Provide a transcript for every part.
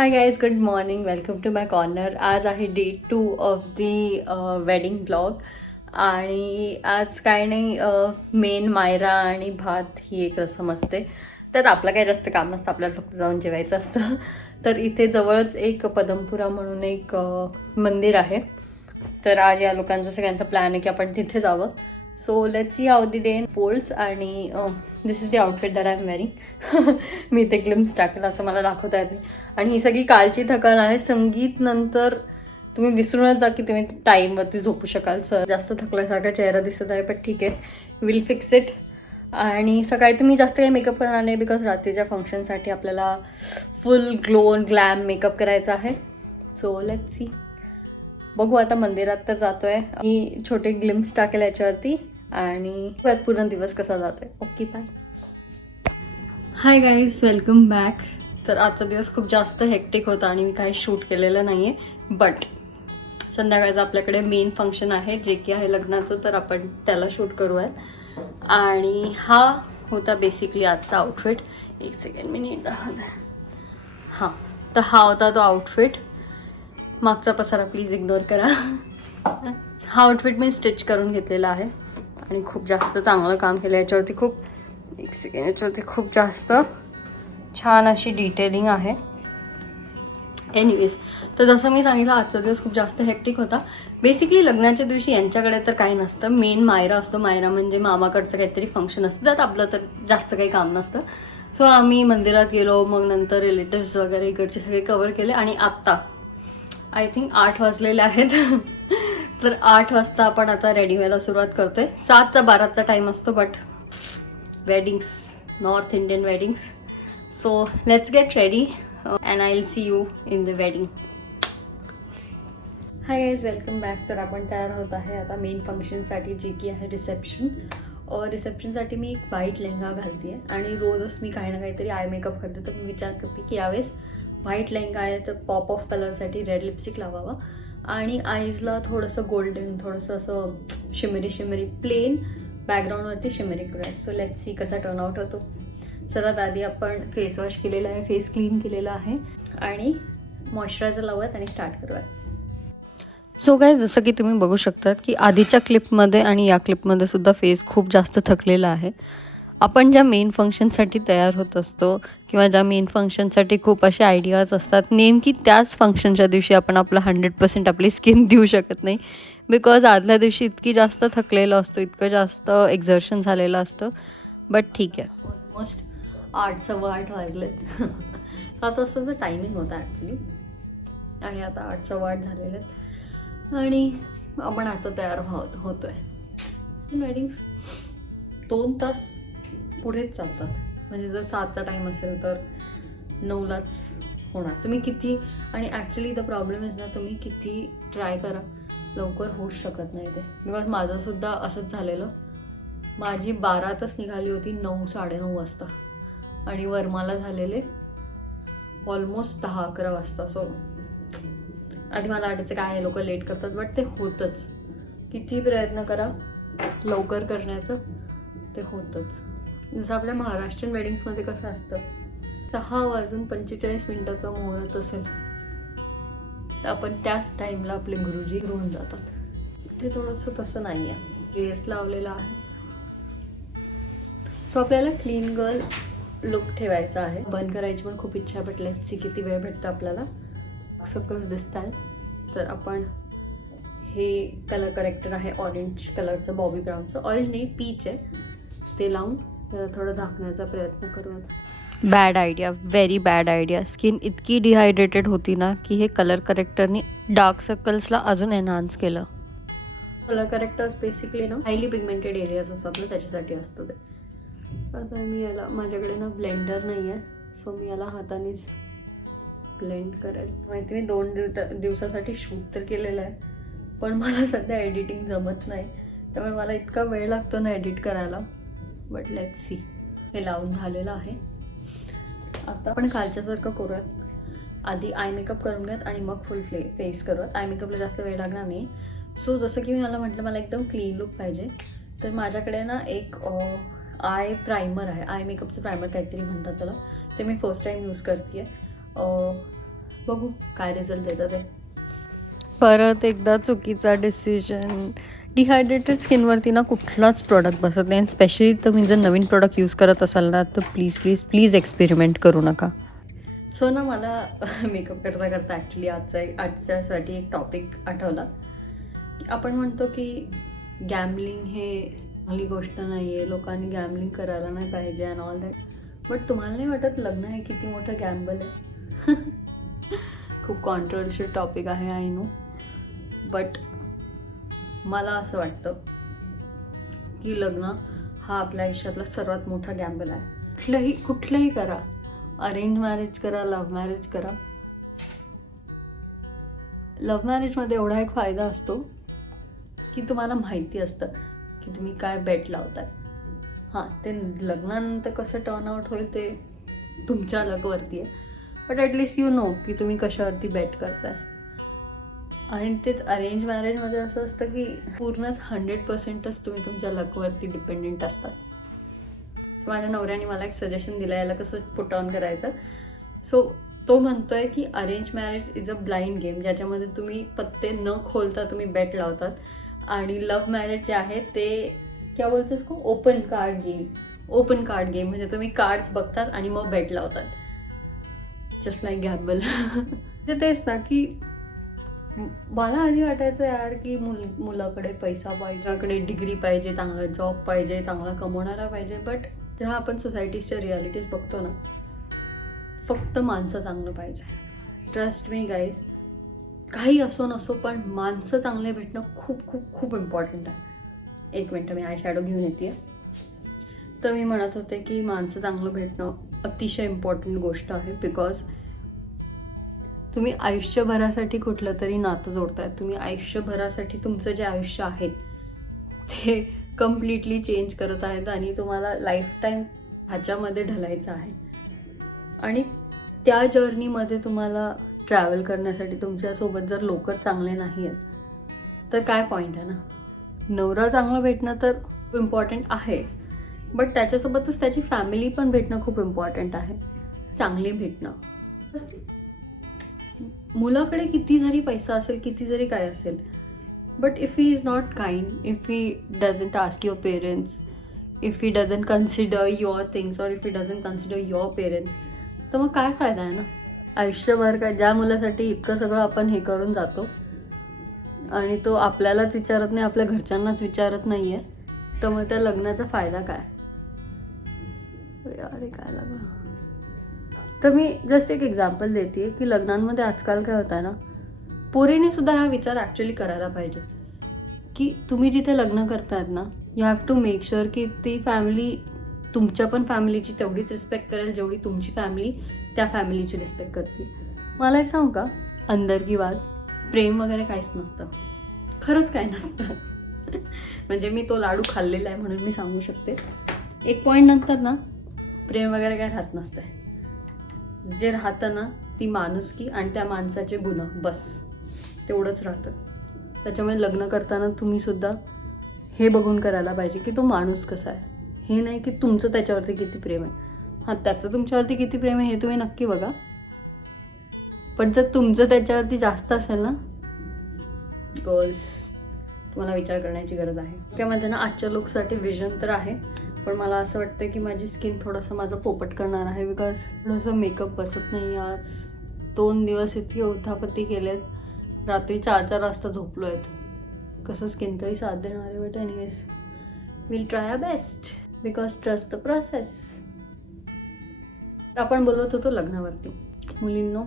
High guys, good morning. Welcome to my corner. आज आहे day 2 of the wedding blog. आणि आज काय नाही, मेन मायरा आणि भात ही एक रसम असते. तर आपलं काही जास्त काम नसतं, आपल्याला फक्त जाऊन जेवायचं असतं. तर इथे जवळच एक पदमपुरा म्हणून एक मंदिर आहे. तर आज या लोकांचा सगळ्यांचा प्लॅन आहे की आपण तिथे जावं. So let's see how the day folds. आणि this is the outfit that I am wearing. मी ते ग्लिम्स टाकेल असं मला दाखवता येते. आणि ही सगळी कालची थकान आहे. संगीत नंतर तुम्ही विसरूनच जा की तुम्ही टाईमवरती झोपू शकाल. सर जास्त थकल्यासारखा चेहरा दिसत आहे, पण ठीक आहे, विल फिक्स इट. आणि सकाळी तर मी जास्त काही मेकअप करणार नाही, बिकॉज रात्रीच्या फंक्शनसाठी आपल्याला फुल ग्लो ग्लॅम मेकअप करायचा आहे. So let's C. बघू आता, मंदिरात तर जातोय. मी छोटे ग्लिम्स टाकेल याच्यावरती आणि पूर्ण दिवस कसा जातोय. Okay, bye. Hi guys, welcome back. तर आजचा दिवस खूप जास्त हेक्टिक होता आणि मी काही शूट केलेलं नाही आहे. बट संध्याकाळचं आपल्याकडे मेन फंक्शन आहे, जे की आहे लग्नाचं. तर आपण त्याला शूट करूयात. आणि हा होता बेसिकली आजचा आउटफिट. एक सेकंड, मी नीट दाखवते. हां, तर हा होता तो आउटफिट. मागचा पसारा प्लीज इग्नोर करा. हा आउटफिट मी स्टिच करून घेतलेला आहे आणि खूप जास्त चांगलं काम केलं याच्यावरती. एक सेकंड, याच्यावरती खूप जास्त छान अशी डिटेलिंग आहे. एनिवेज, तर जसं मी सांगितलं, आजचा दिवस खूप जास्त हेक्टिक होता. बेसिकली लग्नाच्या दिवशी यांच्याकडे तर काही नसतं. मेन मायरा असतो. मायरा म्हणजे मामाकडचं काहीतरी फंक्शन असतं, त्यात आपलं तर जास्त काही काम नसतं. सो आम्ही मंदिरात गेलो, मग नंतर रिलेटिव्स वगैरे इकडचे सगळे कवर केले. आणि आत्ता आय थिंक 8 वाजलेले आहेत. तर 8 वाजता आपण आता रेडी व्हायला सुरुवात करतोय. 7चा 12चा टाईम असतो, but weddings, north Indian weddings. So let's get ready and I will see you in the wedding. High guys, welcome back. तर आपण तयार होत आहे आता मेन फंक्शनसाठी, जे की आहे रिसेप्शन. रिसेप्शनसाठी मी एक व्हाईट लेहंगा घालते आहे. आणि रोजच मी काही ना काहीतरी आय मेकअप करते. तर मी विचार करते की यावेळेस व्हाईट लेहंगा आहे, तर पॉप ऑफ कलरसाठी रेड लिपस्टिक लावावा. आणि आईजला थोडंसं गोल्डन, थोडंसं असं शिमरी प्लेन बॅकग्राऊंडवरती शिमरी करूयात. सो लेट्स सी कसा टर्नआउट होतो. सर्वात आधी आपण फेस वॉश केलेला आहे, फेस क्लीन केलेला आहे आणि मॉइश्चरायझर लावूयात आणि स्टार्ट करूयात. सो गाईज, जसं की तुम्ही बघू शकतात की आधीच्या क्लिपमध्ये आणि या क्लिपमध्ये सुद्धा फेस खूप जास्त थकलेला आहे. आपण ज्या मेन फंक्शनसाठी तयार होत असतो किंवा ज्या मेन फंक्शनसाठी खूप असे आयडियाज असतात, नेमकी त्याच फंक्शनच्या दिवशी आपण आपलं 100% आपली स्किन देऊ शकत नाही. बिकॉज आदल्या दिवशी इतकी जास्त थकलेलं असतो, इतकं जास्त एक्झर्शन झालेलं असतं. बट ठीक आहे, ऑलमोस्ट 8, 8:15 वाजलेत. 7 वाजताचं टायमिंग होता ॲक्च्युली. आणि आता 8, 8:15 झालेले आहेत. आणि आपण आता तयार होतोय. वेडिंग्स 2 तास पुढेच चालतात. म्हणजे जर 7चा टाईम असेल तर 9लाच होणार. तुम्ही किती, आणि ॲक्च्युली द प्रॉब्लेम इज ना, तुम्ही किती ट्राय करा, लवकर होऊच शकत नाही ते. बिकॉज माझंसुद्धा असंच झालेलं. माझी 12तच निघाली होती 9, 9:30 वाजता. आणि वर्माला झालेले ऑलमोस्ट 10, 11 वाजता. सो आधी मला वाटायचं काय लोक लेट करतात, बट ते होतंच. किती प्रयत्न करा लवकर करण्याचं, ते होतंच. जसं आपल्या महाराष्ट्रीयन वेडिंग्समध्ये कसं असतं, 6:45 मुहूर्त असेल तर आपण त्याच टाईमला आपले गुरुजी घेऊन जातात. ते थोडंसं तसं नाही आहे. केस लावलेला आहे. सो आपल्याला क्लीन गर्ल लुक ठेवायचा आहे. बंद करायची पण खूप इच्छा, बट लेट्स सी किती वेळ भेटतो आपल्याला. सकस दिसतात. तर आपण हे कलर करेक्टर आहे ऑरेंज कलरचं, बॉबी ब्राऊनचं. ऑरेंज नाही, पीच आहे. ते लावून त्याला थोडं झाकण्याचा प्रयत्न करूयात. Bad idea, very bad idea. Skin इतकी डिहायड्रेटेड होती ना की हे कलर करेक्टरनी डार्क सर्कल्सला अजून एनहान्स केलं. कलर करेक्टर्स बेसिकली ना हायली पिगमेंटेड एरियाज असतात ना, त्याच्यासाठी असतं ते. आता मी याला, माझ्याकडे ना ब्लेंडर नाही आहे, सो मी याला हातानेच ब्लेंड करेल. माहिती, मी 2 दिवसासाठी शूट तर केलेलं आहे, पण मला सध्या एडिटिंग जमत नाही. त्यामुळे मला इतका वेळ लागतो ना एडिट करायला. But let's see. हे लावून झालेलं आहे. आता आपण कालच्यासारखं करूयात. आधी आय मेकअप करून घ्यात आणि मग फुल फेस करूयात. आय मेकअपला जास्त वेळ लागणार नाही. सो जसं की मी मला म्हटलं, मला एकदम क्लीन लुक पाहिजे. तर माझ्याकडे ना एक आय प्रायमर आहे. आय मेकअपचं प्रायमर काहीतरी म्हणतात त्याला. ते मी फर्स्ट टाईम यूज करते आहे. बघू काय रिझल्ट येतं ते. परत एकदा चुकीचा डिसिजन. डिहायड्रेटेड स्किनवरती ना कुठलाच प्रॉडक्ट बसत नाही. स्पेशली तुम्ही जर नवीन प्रॉडक्ट यूज करत असाल ना तर प्लीज प्लीज प्लीज एक्सपेरिमेंट करू नका. सो ना मला मेकअप करता करता ॲक्च्युली आजच्यासाठी एक टॉपिक आठवला. आपण म्हणतो की गॅमलिंग हे चांगली गोष्ट नाही आहे, लोकांनी गॅमलिंग करायला नाही पाहिजे अँड ऑल दॅट. बट तुम्हाला नाही वाटत लग्न हे किती मोठं गॅम्बल आहे? खूप कॉन्ट्रोवर्शियल टॉपिक आहे आय नो, बट मला असं वाटतं की लग्न हा आपल्या आयुष्यातला सर्वात मोठा गॅम्बल आहे. कुठलंही करा, अरेंज मॅरेज करा, लव्ह मॅरेज करा. लव्ह मॅरेजमध्ये एवढा एक फायदा असतो की तुम्हाला माहिती असतं की तुम्ही काय बेट लावताय. हां, ते लग्नानंतर कसं टर्नआउट होईल ते तुमच्या लकवरती आहे, बट ॲटलिस्ट यू नो की तुम्ही कशावरती बेट करताय. आणि तेच अरेंज मॅरेजमध्ये असं असतं की पूर्णच 100%च तुम्ही तुमच्या लकवरती डिपेंडेंट असतात. माझ्या नवऱ्याने मला एक सजेशन दिलं याला कसं पुट ऑन करायचं. सो तो म्हणतोय की arrange marriage is a blind game, ज्याच्यामध्ये तुम्ही पत्ते न खोलता तुम्ही बेट लावतात. आणि लव्ह मॅरेज जे आहे ते क्या बोलतो इसको, open card game. Open card game म्हणजे तुम्ही कार्ड्स बघतात आणि मग बेट लावतात. Just like gamble. म्हणजे तेच ना की मला आधी वाटायचं यार की मुलाकडे पैसा पाहिजे, त्याकडे डिग्री पाहिजे, चांगला जॉब पाहिजे, चांगला कमवणारा पाहिजे. बट जेव्हा आपण सोसायटीच्या रियालिटीज बघतो ना, फक्त माणसं चांगलं पाहिजे. ट्रस्ट मी गाईज, काही असो नसो पण माणसं चांगले भेटणं खूप खूप खूप इम्पॉर्टंट आहे. एक मिनटं मी आय शॅडो घेऊन येते. तर मी म्हणत होते की माणसं चांगलं भेटणं अतिशय इम्पॉर्टंट गोष्ट आहे. बिकॉज तुम्ही आयुष्यभरासाठी कुठलं तरी नातं जोडताय. तुम्ही आयुष्यभरासाठी तुमचं जे आयुष्य आहे ते कम्प्लिटली चेंज करत आहेत आणि तुम्हाला लाईफटाईम ह्याच्यामध्ये ढलायचं आहे. आणि त्या जर्नीमध्ये तुम्हाला ट्रॅव्हल करण्यासाठी तुमच्यासोबत जर लोक चांगले नाही आहेत तर काय पॉईंट आहे ना. नवरा चांगलं भेटणं तर इम्पॉर्टंट आहेच, बट त्याच्यासोबतच त्याची फॅमिली पण भेटणं खूप इम्पॉर्टंट आहे. चांगली भेटणं. मुलाकडे किती जरी पैसा असेल, किती जरी काय असेल, but if he is not kind, if he doesn't ask your parents, if he doesn't consider your things और if he doesn't consider your parents, तर मग काय फायदा आहे ना. आयुष्यभर काय, ज्या मुलासाठी इतकं सगळं आपण हे करून जातो आणि तो आपल्यालाच विचारत नाही, आपल्या घरच्यांनाच विचारत नाही आहे, तर मग त्या लग्नाचा फायदा काय. अरे काय लागलं. तर मी जस्ट एक एक्झाम्पल देते की लग्नांमध्ये आजकाल काय होतं ना, पोरीने सुद्धा हा विचार ॲक्च्युली करायला पाहिजे की तुम्ही जिथे लग्न करतायत ना, you have to make sure की ती फॅमिली तुमच्या पण फॅमिलीची तेवढीच रिस्पेक्ट करेल जेवढी तुमची फॅमिली त्या फॅमिलीची रिस्पेक्ट करते. मला एक सांगू का, अंदर की बात, प्रेम वगैरे काहीच नसतं. खरंच काय नसतं. म्हणजे मी तो लाडू खाल्लेला आहे म्हणून मी सांगू शकते. एक पॉईंट नंतर ना प्रेम वगैरे काय राहत नसतं. जे राहतं ना ती माणुसकी आणि त्या माणसाचे गुण, बस तेवढंच राहतं. त्याच्यामुळे लग्न करताना तुम्ही सुद्धा हे बघून करायला पाहिजे की तो माणूस कसा आहे. हे नाही की तुमचं त्याच्यावरती किती प्रेम आहे. हां, त्याचं तुमच्यावरती किती प्रेम आहे हे तुम्ही नक्की बघा, पण जर तुमचं त्याच्यावरती जास्त असेल ना, गर्ल्स तुम्हाला विचार करण्याची गरज आहे. त्यामध्ये ना आजच्या लुकसाठी विजन तर आहे, पण मला असं वाटतं की माझी स्किन थोडंसं माझं पोपट करणार आहे. बिकॉज थोडंसं मेकअप बसत नाही. आज 2 दिवस इतके उथापती केलेत, रात्री 4-4 वाजता झोपलो आहेत. कसं स्किन तरी साथ देणार आहे. But anyways will try our best because trust the process. आपण बोलत होतो लग्नावरती. मुलींनो,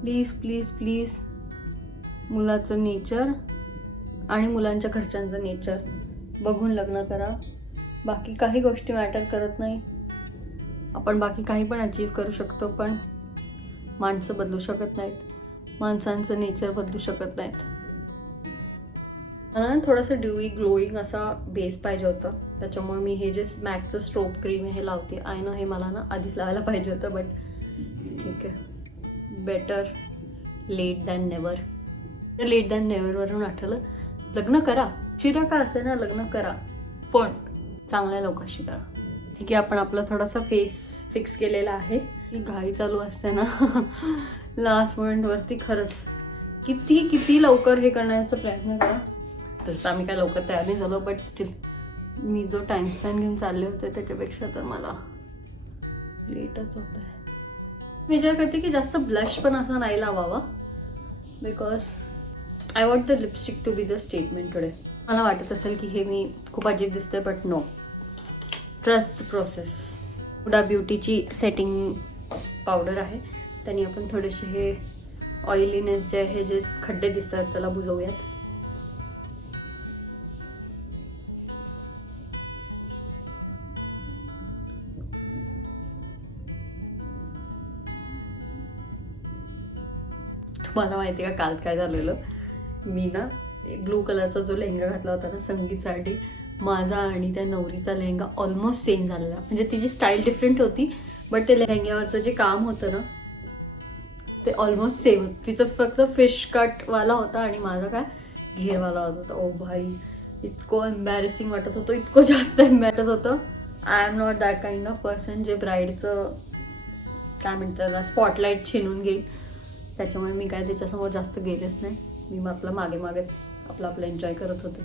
प्लीज प्लीज प्लीज मुलाचं नेचर आणि मुलांच्या घरच्यांचं नेचर बघून लग्न करा. बाकी काही गोष्टी मॅटर करत नाही. आपण बाकी काही पण अचीव करू शकतो, पण माणसं बदलू शकत नाहीत, माणसांचं नेचर बदलू शकत नाहीत. मला ना थोडंसं ड्यूई ग्लोईंग असा बेस पाहिजे होतं, त्याच्यामुळे मी हे जे मॅकचं स्ट्रोब क्रीम हे लावते. आय नो हे मला ना आधीच लावायला पाहिजे होतं, बट ठीक आहे, better late than never. Late than नेवरवरून आठवलं, लग्न करा, शिरा का असे ना, लग्न करा, पण चांगल्या लोकांशी करा. ठीक आहे, आपण आपला थोडासा फेस फिक्स केलेला आहे. ही घाई चालू असते ना लास्ट मोमेंटवरती. खरंच किती लवकर हे करण्याचा प्रयत्न करा. तसं आम्ही काय लवकर तयार नाही झालो, बट स्टील मी जो टाइम स्पेंड घेऊन चालले होते त्याच्यापेक्षा तर मला लेटच होत आहे. विचार करते की जास्त ब्लश पण असा नाही लावावा, because I want the lipstick to be the statement today. मला वाटत असेल की हे मी खूप अजीब दिसते, but no, trust the process. Huda ब्युटीची सेटिंग पावडर आहे, त्याने आपण थोडेसे हे ऑइलीनेस जे आहे, जे खड्डे दिसतात त्याला बुजवूयात. तुम्हाला माहिती आहे का काल काय झालेलं? मी ना ब्लू कलरचा जो लेहंगा घातला होता ना संगीतसाठी, माझा आणि त्या नवरीचा लेहंगा ऑलमोस्ट सेम झालेला. म्हणजे तिची स्टाईल डिफरंट होती, बट ते लेहंग्यावरचं जे काम होतं ना ते ऑलमोस्ट सेम होतं. तिचं फक्त फिश कटवाला होता आणि माझा काय घेरवाला होता. ओ भाई, इतकं एम्बॅरेसिंग वाटत होतं, इतकं जास्त एम्बॅरेस होतं. I am not that kind of person जे ब्राईडचं काय म्हणतात त्याला स्पॉटलाईट छिनून घेईल. त्याच्यामुळे मी काय त्याच्यासमोर जास्त गेलेच नाही. मी आपलं मागेच आपलं एन्जॉय करत होते.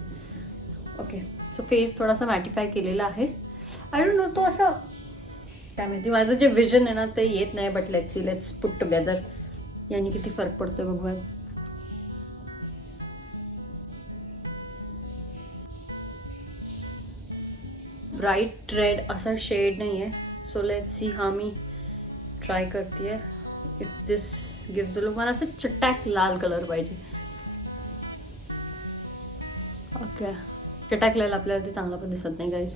ओके, सो फेस थोडासा मॅटिफाय केलेला आहे. आय डोंट नो, तो असं काय माहिती, माझं जे विजन आहे ना ते येत नाही. बट लेट्स पुट टुगेदर यांनी किती फरक पडतोय बघूया. ब्राईट रेड असा शेड नाही आहे, सो लेट्स सी. हा मी ट्राय करते if this gives a look. मला असं चटाक लाल कलर पाहिजे. ओके, चटाक लाल आपल्याला चांगला पण दिसत नाही guys.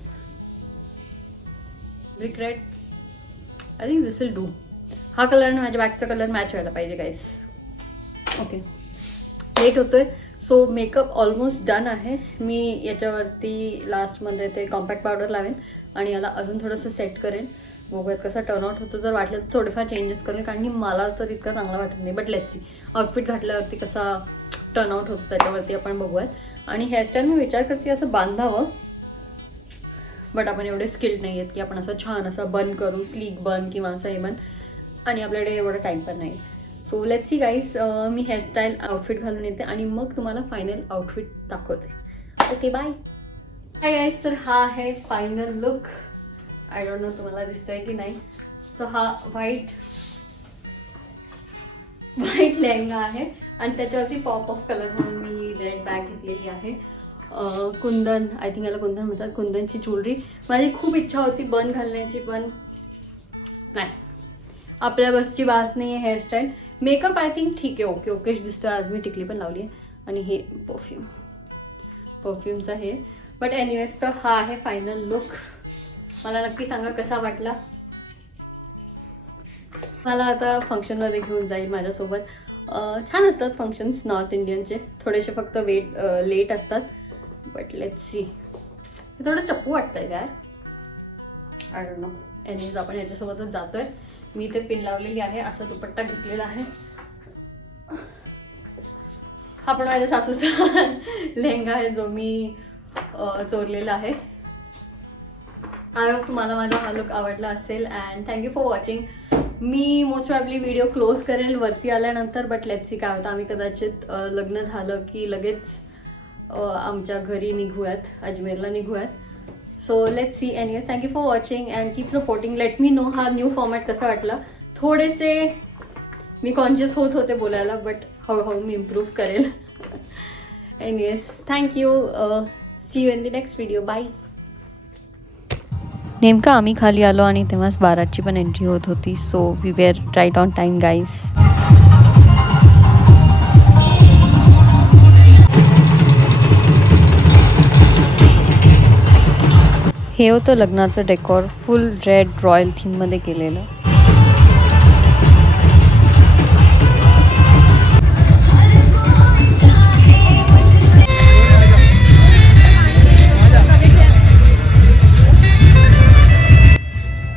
Brick red, I think this will do. हा कलर आणि माझ्या बॅगचा कलर मॅच व्हायला पाहिजे गाईज. ओके, लेट होतोय, सो मेकअप ऑलमोस्ट डन आहे. मी याच्यावरती लास्टमध्ये ते कॉम्पॅक्ट पावडर लावेन आणि याला अजून थोडंसं सेट करेन. बघूयात कसा टर्नआउट होतो. जर वाटलं तर थोडेफार चेंजेस करेल, कारण की मला तर इतका चांगला वाटत नाही. बट लेट्स सी आउटफिट घातल्यावरती कसा टर्नआउट होतो त्याच्यावरती आपण बघूयात. आणि हेअरस्टाईल मी विचार करते असं बांधावं, बट आपण एवढे स्किल्ड नाही आहेत की आपण असं छान असं बन करू, स्लीक बन किंवा असं हे बन, आणि आपल्याकडे एवढं टाईम पण नाही. सो लेट्स सी गाईज, मी हेअरस्टाईल आउटफिट घालून येते आणि मग तुम्हाला फायनल आउटफिट दाखवते. Okay, bye hi guys. तर हा आहे final look. I don't know तुम्हाला दिसतंय की नाही. सो हा व्हाईट लेहंगा आहे आणि त्याच्यावरती पॉप ऑफ कलर म्हणून मी रेड बॅग घेतलेली आहे. कुंदन, आय थिंक याला कुंदन म्हणतात, कुंदनची ज्वेलरी. माझी खूप इच्छा होती बन घालण्याची, पण नाही, आपल्या बसची बात नाही आहे. हेअरस्टाईल, मेकअप आय थिंक ठीक आहे, ओकेच दिसतं. आज मी टिकली पण लावली आहे आणि हे परफ्यूमचं हे. बट एनिवेज, तर हा आहे फायनल लुक. मला नक्की सांगा कसा वाटला. मला आता फंक्शनमध्ये घेऊन जाईल माझ्यासोबत. छान असतात फंक्शन्स नॉर्थ इंडियनचे, थोडेसे फक्त लेट असतात. But let's see. हे थोडं चप्पू वाटतंय काय, आय डोंट नो. एनिवेज, आपण ह्याच्यासोबतच जातोय. मी ते पिन लावलेली आहे, असा दुपट्टा घेतलेला आहे. हा पण माझ्या सासूचा लेहंगा आहे जो मी चोरलेला आहे. आय होप तुम्हाला माझा हा लुक आवडला असेल. And thank you for watching. Me most probably video close करेल वरती आल्यानंतर, बट लेट्स सी काय होतं. आम्ही कदाचित लग्न झालं की लगेच आमच्या घरी निघूयात, अजमेरला निघूयात. So let's see. Anyways, thank you for watching and keep supporting. Let me know हा न्यू फॉर्मॅट कसा वाटला. थोडेसे मी कॉन्शियस होत होते बोलायला, बट हळूहळू मी इम्प्रूव्ह करेल. Anyways, thank you. See you in the next video. Bye. नेमकं आम्ही खाली आलो आणि तेव्हाच बाराची पण एंट्री होत होती. So we were right on time guys. हे होतं लग्नाचं डेकोर, फुल रेड रॉयल थीममध्ये केलेलं.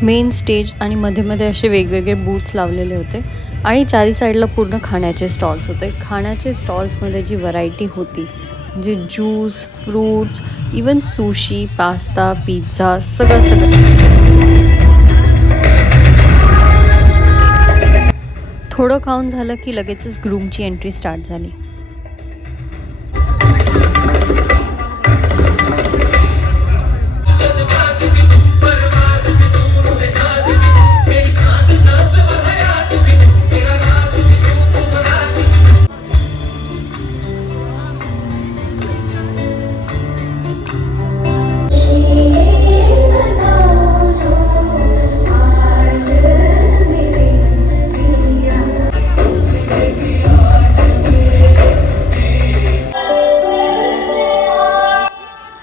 मेन स्टेज आणि मध्ये असे वेगवेगळे बूथ्स लावलेले होते आणि चारी साईडला पूर्ण खाण्याचे स्टॉल्स होते. खाण्याचे स्टॉल्समध्ये जी व्हरायटी होती, म्हणजे juice, fruits, even sushi, pasta, pizza, सगळं. थोडं खाऊन झालं की लगेचच ग्रूमची एंट्री स्टार्ट झाली.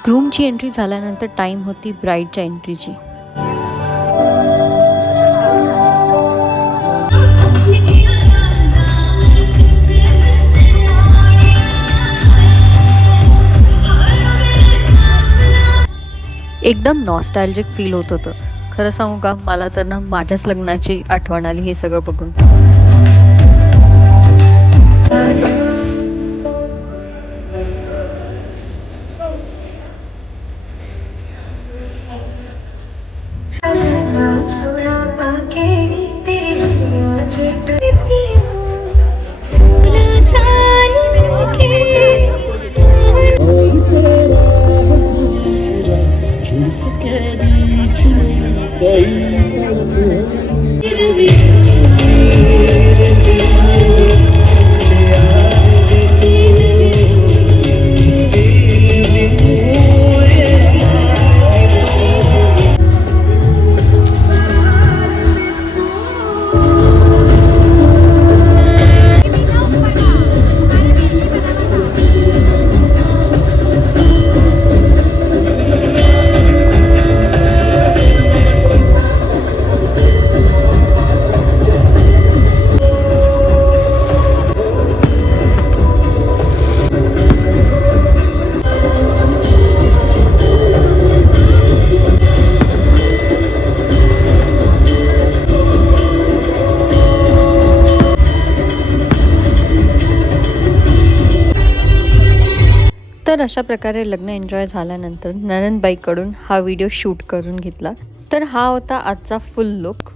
ग्रूमची एंट्री झाल्यानंतर टाईम होती ब्राईडच्या एंट्रीची. एकदम नॉस्टॅल्जिक फील होत होतं. खरं सांगू का, मला तर ना माझ्याच लग्नाची आठवण आली हे सगळं बघून. तर अशा प्रकारे लग्न एन्जॉय झाल्यानंतर ननंदबाईकडून हा व्हिडिओ शूट करून घेतला. तर हा होता आजचा फुल लुक.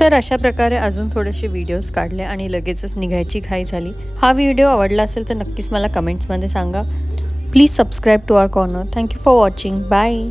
तर अशा प्रकारे अजून थोडेसे व्हिडिओज काढले आणि लगेचच निघायची घाई झाली. हा व्हिडिओ आवडला असेल तर नक्कीच मला कमेंट्समध्ये सांगा. Please subscribe to our corner. Thank you for watching. Bye.